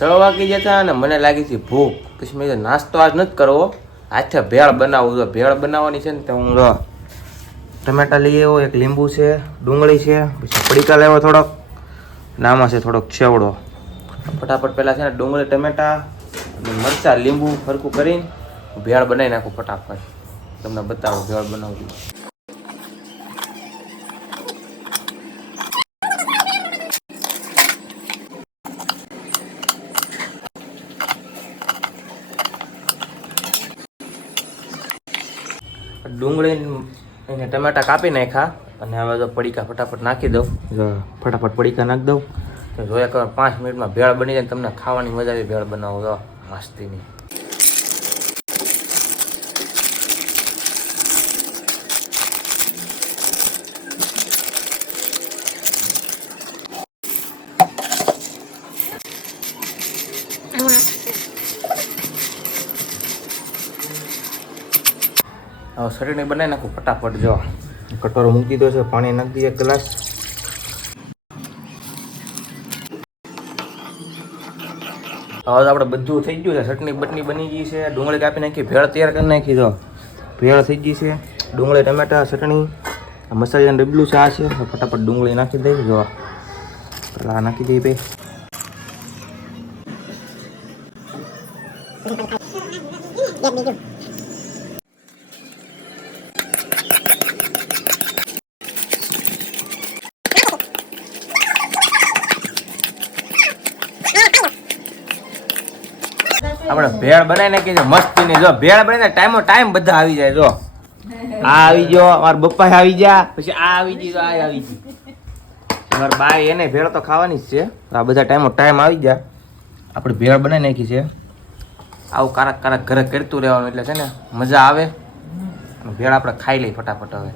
વાગી જતા અને મને લાગી હતી ભૂખ. પછી મેં નાસ્તો આજ નથી કરવો, હાથે ભેળ બનાવવું. તો ભેળ બનાવવાની છે ને તો હું ટમેટા લઈ આવ્યો, એક લીંબુ છે, ડુંગળી છે, પછી પડીકા લેવો થોડોક, નામાં છે થોડોક છેવડો. ફટાફટ પહેલાં છે ને ડુંગળી, ટમેટા અને મરચાં, લીંબુ ફરકું કરીને ભેળ બનાવી નાખું ફટાફટ. તમને બતાવું ભેળ બનાવવું. ડુંગળી અને ટમેટા કાપી નાખ્યા અને હવે તો પડીકા ફટાફટ નાખી દઉં. જો ફટાફટ પડીકા નાખી દઉં તો જોયા કરો 5 મિનિટમાં ભેળ બની જાય. તમને ખાવાની મજા આવી ભેળ બનાવો તો મસ્તીની. હવે ચટણી બનાવી નાખું ફટાફટ. જો કટોરો મૂકી દો છે, પાણી નાખી દઈએ 1 ગ્લાસ. હવે આપણે બધું થઈ ગયું છે, ચટણી બટની બની ગઈ છે, ડુંગળી કાપી નાખી, ભેળ તૈયાર કરી નાખી. જો ભેળ થઈ ગઈ છે, ડુંગળી, ટમેટા, ચટણી, મસાલાનું ડબલું છે આ છે. ફટાફટ ડુંગળી નાખી દઈએ. જો પેલા નાખી દઈએ ભાઈ. આપણે ભેળ બનાવી નાખી છે મસ્તીની. જો ભેળ બનાવીને ટાઈમ બધા આવી જાય. જો આ આવી ગયો, મારા પપ્પા આવી ગયા, પછી આ આવી ગઈ, તો આ આવી ગઈ. મારા બાઈ એને ભેળ તો ખાવાની જ છે. આ બધા ટાઈમ આવી ગયા. આપણે ભેળ બનાવી નાખી છે. આવું કારક ઘરે કરતું રહેવાનું એટલે છે ને મજા આવે. ભેળ આપણે ખાઈ લઈ ફટાફટ હવે.